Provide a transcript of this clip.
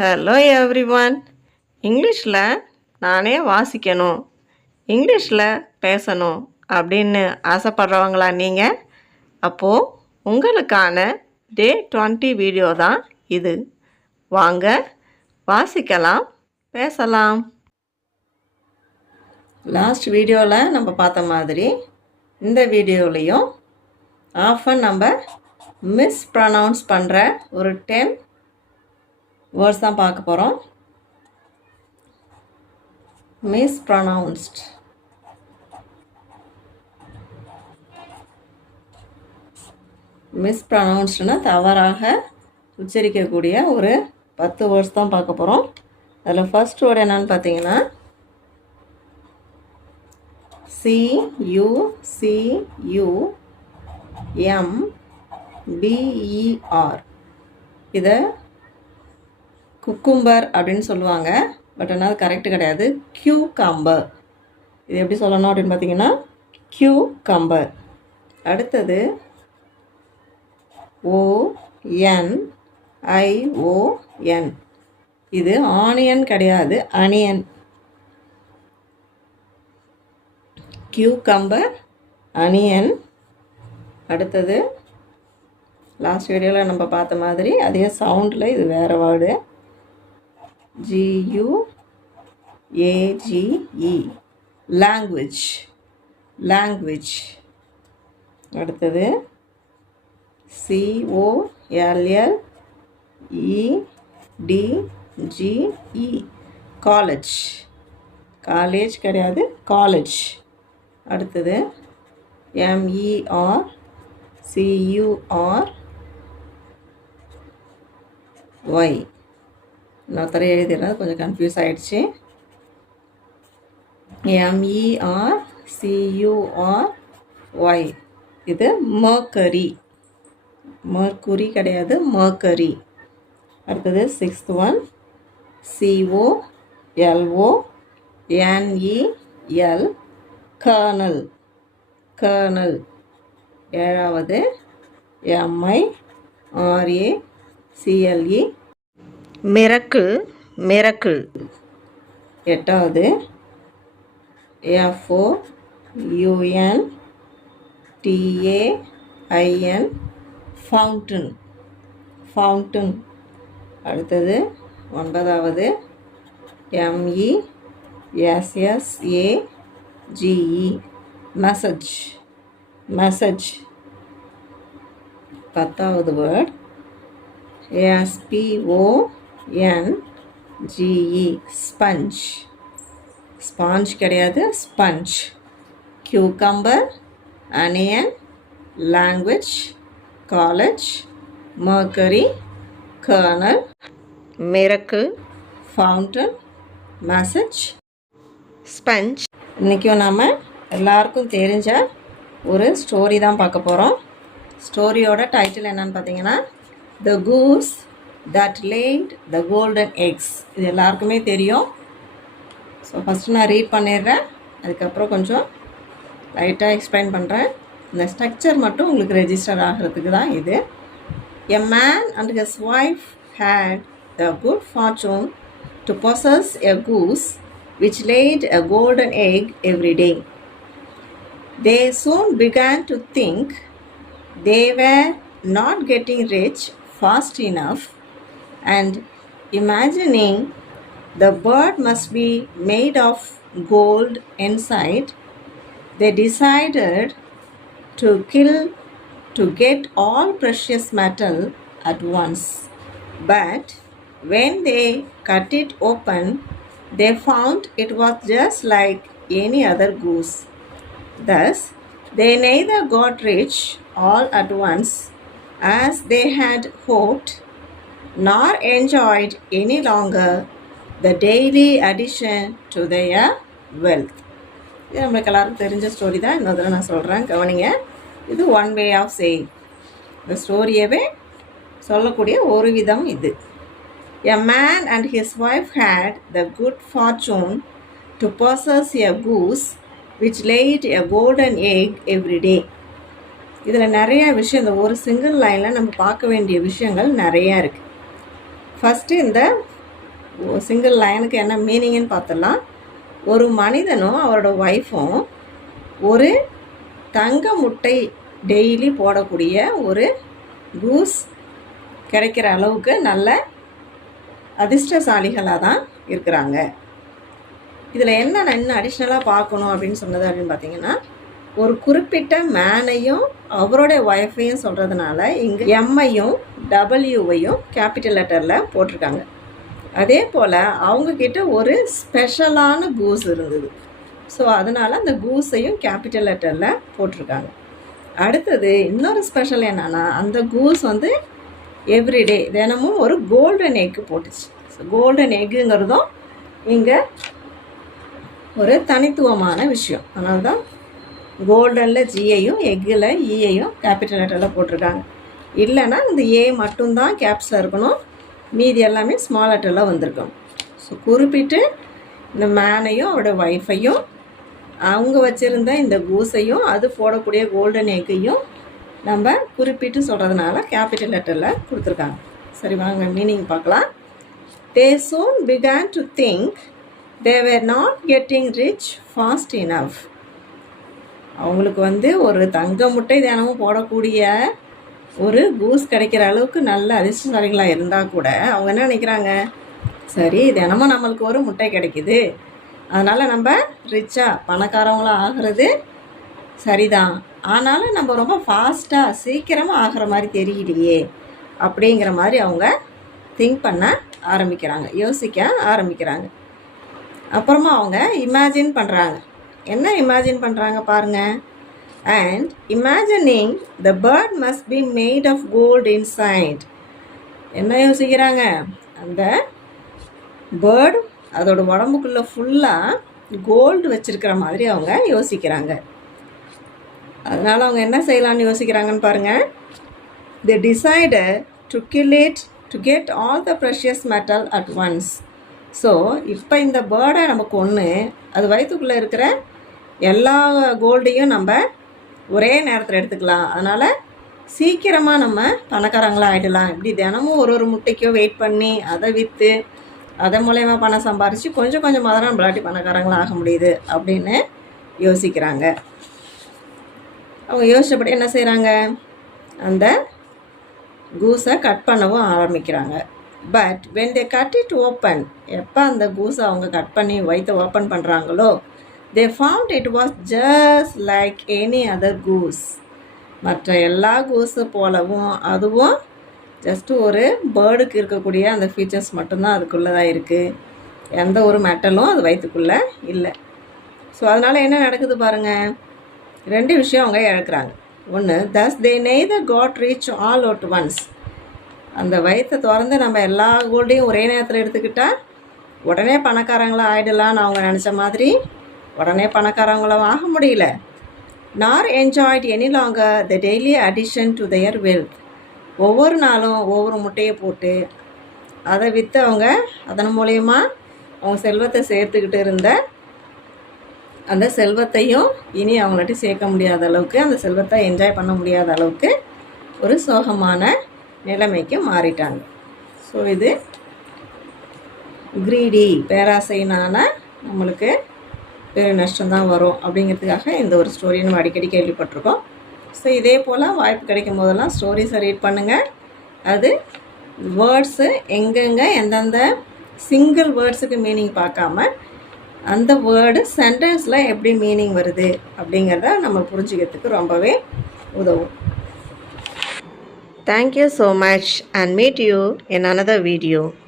Hello everyone. இங்கிலீஷில் நானே வாசிக்கணும், இங்கிலீஷில் பேசணும் அப்படின்னு ஆசைப்படுறவங்களா நீங்கள்? அப்போது உங்களுக்கான டே 20 வீடியோ தான் இது. வாங்க வாசிக்கலாம், பேசலாம். லாஸ்ட் வீடியோவில் நம்ம பார்த்த மாதிரி இந்த வீடியோலையும் ஆஃபன் நம்ம மிஸ்ப்ரனவுன்ஸ் பண்ணுற ஒரு 10 வேர்ட்ஸ் தான் பார்க்க போகிறோம். மிஸ்ப்ரனவுன்ஸ்ட். மிஸ்ப்ரனவுன்ஸ்டுனா தவறாக உச்சரிக்கக்கூடிய ஒரு 10 வேர்ட்ஸ் தான் பார்க்க போகிறோம். அதில் ஃபர்ஸ்ட் வேர்டு என்னன்னு பார்த்தீங்கன்னா CUCUMBER. இதை குக்கும்பர் அப்படின்னு சொல்லுவாங்க, பட் ஆனால் அது கரெக்டு கிடையாது. கியூகம்பர். இது எப்படி சொல்லணும் அப்படின்னு பார்த்தீங்கன்னா கியூகம்பர். அடுத்தது ONION. இது ஆனியன் கிடையாது, அனியன். Cucumber, onion. அடுத்தது லாஸ்ட் வீடியோவில் நம்ம பார்த்த மாதிரி அதே சவுண்டில் இது வேறு வேர்டு. GUAGE. லாங்குவேஜ். லாங்குவேஜ். அடுத்தது COLLEDGE. காலேஜ். காலேஜ் கிடையாது, காலேஜ். அடுத்தது MERCURY. நான் தர எழுதிடுறது கொஞ்சம் கன்ஃபியூஸ் ஆகிடுச்சு. MERCURY. இது மர்க்கரி. மர்க்குரி கிடையாது, மர்க்கரி. அடுத்தது 6th one COLONEL. Colonel. Colonel. 7வது MIRACLE. மிரக்கிள். மிரக்கிள். 8வது FOUNTAIN. ஃபவுண்டன். ஃபவுண்டன். அடுத்தது 9வது MESSAGE. மெசேஜ். மெசேஜ். 10வது வேர்ட் SPONGE. ஸ்பஞ்ச். ஸ்பாஞ்ச் கிடையாது, sponge. Cucumber, onion, language, college, mercury, colonel, miracle, fountain, message, sponge. இன்றைக்கும் நாம் எல்லாருக்கும் தெரிஞ்ச ஒரு ஸ்டோரி தான் பார்க்க போகிறோம். ஸ்டோரியோட டைட்டில் என்னன்னு பார்த்தீங்கன்னா the goose that laid the golden eggs. இது எல்லாருக்குமே தெரியும். ஸோ ஃபஸ்ட்டு நான் ரீட் பண்ணிடுறேன், அதுக்கப்புறம் கொஞ்சம் லைட்டாக எக்ஸ்பிளைன் பண்ணுறேன். இந்த ஸ்ட்ரக்சர் மட்டும் உங்களுக்கு ரெஜிஸ்டர் ஆகிறதுக்கு தான் இது. A man and his wife had the good fortune to possess a goose which laid a golden egg every day. They soon began to think they were not getting rich fast enough, and imagining the bird must be made of gold inside, they decided to kill to get all precious metal at once. But when they cut it open, they found it was just like any other goose. Thus, they neither got rich all at once as they had hoped, nor enjoyed any longer the daily addition to their wealth. இது நம்மளுக்கு எல்லாருக்கும் தெரிஞ்ச story தான். இன்னொரு நான் சொல்கிறேன், கவனிங்க. இது ஒன் வே ஆஃப் சேயிங். இந்த ஸ்டோரியவே சொல்லக்கூடிய ஒரு விதம் இது. A man and his wife had the good fortune to possess a goose which laid a golden egg every day. இதில் நிறைய விஷயம், இந்த ஒரு சிங்கிள் லைனில் நம்ம பார்க்க வேண்டிய விஷயங்கள் நிறையா இருக்குது. ஃபஸ்ட்டு இந்த சிங்கிள் லைனுக்கு என்ன மீனிங்னு பார்த்துடலாம். ஒரு மனிதனும் அவரோட ஒய்ஃபும் ஒரு தங்க முட்டை டெய்லி போடக்கூடிய ஒரு கூஸ் கிடைக்கிற அளவுக்கு நல்ல அதிர்ஷ்டசாலிகளாக தான் இருக்கிறாங்க. இதில் என்ன இன்னும் அடிஷ்னலாக பார்க்கணும் அப்படின்னு சொன்னது அப்படின்னு பார்த்தீங்கன்னா, ஒரு குறிப்பிட்ட மேனையும் அவருடைய ஒய்ஃபையும் சொல்கிறதுனால இங்கே எம்ஐயும் டபிள்யூவையும் கேபிட்டல் லெட்டரில் போட்டிருக்காங்க. அதே போல் அவங்கக்கிட்ட ஒரு ஸ்பெஷலான கூஸ் இருந்தது. ஸோ அதனால் அந்த கூஸையும் கேபிட்டல் லெட்டரில் போட்டிருக்காங்க. அடுத்தது இன்னொரு ஸ்பெஷல் என்னென்னா, அந்த கூஸ் வந்து எவ்ரிடே தினமும் ஒரு கோல்டன் எக்கு போட்டுச்சு. ஸோ கோல்டன் எக்குங்கிறதும் இங்கே ஒரு தனித்துவமான விஷயம். அதனால தான் கோல்டனில் ஜியையும் எக்கில் ஈயையும் கேபிட்டல் லெட்டரில் போட்டிருக்காங்க. இல்லைன்னா இந்த ஏ மட்டும்தான் கேப்ஸில் இருக்கணும், மீதி எல்லாமே ஸ்மால் லெட்டரில் வந்திருக்கணும். ஸோ குறிப்பிட்டு இந்த மேனையும் அவரோட ஒய்ஃபையும் அவங்க வச்சுருந்த இந்த கூஸையும் அது போடக்கூடிய கோல்டன் எக்கையும் நம்ம குறிப்பிட்டு சொல்கிறதுனால கேபிட்டல் லெட்டரில் கொடுத்துருக்காங்க. சரி, வாங்க மீனிங் பார்க்கலாம். They soon began to think they were not getting rich fast enough. அவங்களுக்கு வந்து ஒரு தங்க முட்டை தினமும் போடக்கூடிய ஒரு கூஸ் கிடைக்கிற அளவுக்கு நல்ல அதிர்ஷ்டசாலிகளாக இருந்தால் கூட அவங்க என்ன நினைக்கிறாங்க, சரி தினமும் நம்மளுக்கு ஒரு முட்டை கிடைக்குது, அதனால் நம்ம ரிச்சாக பணக்காரவங்களாக ஆகிறது சரிதான், ஆனாலும் நம்ம ரொம்ப ஃபாஸ்ட்டாக சீக்கிரமாக ஆகிற மாதிரி தெரியலையே அப்படிங்கிற மாதிரி அவங்க திங்க் பண்ண ஆரம்பிக்கிறாங்க, யோசிக்க ஆரம்பிக்கிறாங்க. அப்புறமா அவங்க இமேஜின் பண்ணுறாங்க. என்ன இமேஜின் பண்ணுறாங்க பாருங்கள். And imagining the bird must be made of gold inside. என்ன யோசிக்கிறாங்க, அந்த பேர்டு அதோட உடம்புக்குள்ளே ஃபுல்லாக கோல்டு வச்சுருக்கிற மாதிரி அவங்க யோசிக்கிறாங்க. அதனால் அவங்க என்ன செய்யலான்னு யோசிக்கிறாங்கன்னு பாருங்கள். They decided to kill it to get all the precious metal at once. So இப்போ இந்த பேர்டை நம்ம கொன்று அது வயிற்றுக்குள்ளே இருக்கிற எல்லா கோல்டையும் நம்ம ஒரே நேரத்தில் எடுத்துக்கலாம், அதனால் சீக்கிரமாக நம்ம பணக்காரங்களாக ஆகிடலாம். இப்படி தினமும் ஒரு முட்டைக்கோ வெயிட் பண்ணி அதை விற்று அதன் மூலயமா பணம் சம்பாரித்து கொஞ்சம் கொஞ்சமாக தான் நம்மளாட்டி பணக்காரங்களாக ஆக முடியுது அப்படின்னு யோசிக்கிறாங்க. அவங்க யோசிச்சபடி என்ன செய்கிறாங்க, அந்த கூஸை கட் பண்ணவும் ஆரம்பிக்கிறாங்க. But when they cut it open, எப்போ அந்த கூஸை அவங்க கட் பண்ணி வயிற்றை ஓப்பன் பண்ணுறாங்களோ, they found it was just like any other goose. மற்ற எல்லா கூஸு போலவும் அதுவும் ஜஸ்ட்டு ஒரு பேர்டுக்கு இருக்கக்கூடிய அந்த ஃபீச்சர்ஸ் மட்டும்தான் அதுக்குள்ளே தான் இருக்குது, எந்த ஒரு மெட்டலும் அது வயிற்றுக்குள்ளே இல்லை. ஸோ அதனால் என்ன நடக்குது பாருங்கள், ரெண்டு விஷயம் அவங்க இழக்கிறாங்க. ஒன்று, thus they neither got rich all at once. அந்த வயிற்றை திறந்து நம்ம எல்லா கோல்டையும் ஒரே நேரத்தில் எடுத்துக்கிட்டால் உடனே பணக்காரங்களாக ஆகிடலான்னு அவங்க நினச்ச மாதிரி உடனே பணக்காரங்களாக ஆக முடியல. nor enjoyed any longer the daily addition to their wealth. ஒவ்வொரு நாளும் ஒவ்வொரு முட்டையை போட்டு அதை விற்று அவங்க அதன் மூலயமா அவங்க செல்வத்தை சேர்த்துக்கிட்டு இருந்த அந்த செல்வத்தையும் இனி அவங்களாட்டி சேர்க்க முடியாத அளவுக்கு, அந்த செல்வத்தை என்ஜாய் பண்ண முடியாத அளவுக்கு ஒரு சோகமான நிலைமைக்கு மாறிட்டாங்க. ஸோ இது கிரீடி, பேராசையினால நம்மளுக்கு பெரிய நஷ்டம்தான் வரும் அப்படிங்கிறதுக்காக இந்த ஒரு ஸ்டோரி நம்ம அடிக்கடி கேள்விப்பட்டிருக்கோம். ஸோ இதே போல் வாய்ப்பு கிடைக்கும் போதெல்லாம் ஸ்டோரிஸை ரீட் பண்ணுங்கள். அது வேர்ட்ஸு எங்கெங்கே எந்தெந்த சிங்கிள் வேர்ட்ஸுக்கு மீனிங் பார்க்காம அந்த வேர்டு சென்டென்ஸில் எப்படி மீனிங் வருது அப்படிங்கிறத நம்ம புரிஞ்சுக்கிறதுக்கு ரொம்பவே உதவும். Thank you so much and meet you in another video.